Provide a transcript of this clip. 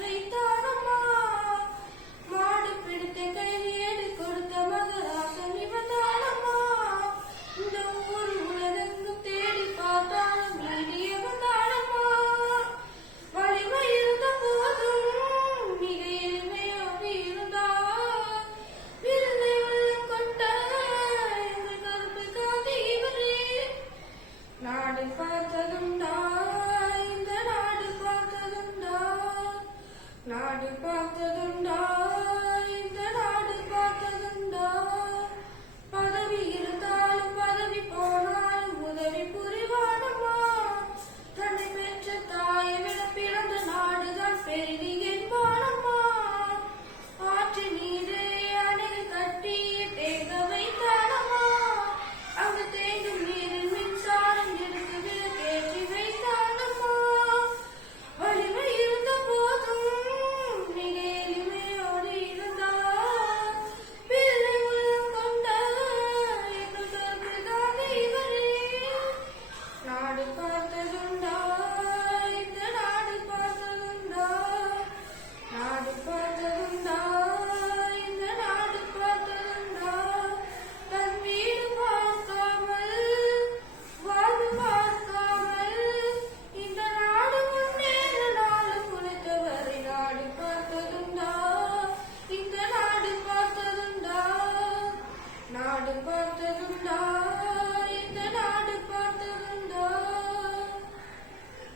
they thought கேள்வி என்பானம்மா ஆற்று நீரே அணையில் கட்டி தேங்க வைத்தானம்மா அங்கு தேங்கும் நீரில் மின்சாரம் இருக்குது தேற்றி வைத்தானம்மா வலிமை இருந்த? போதும் மிக எளிமையோடு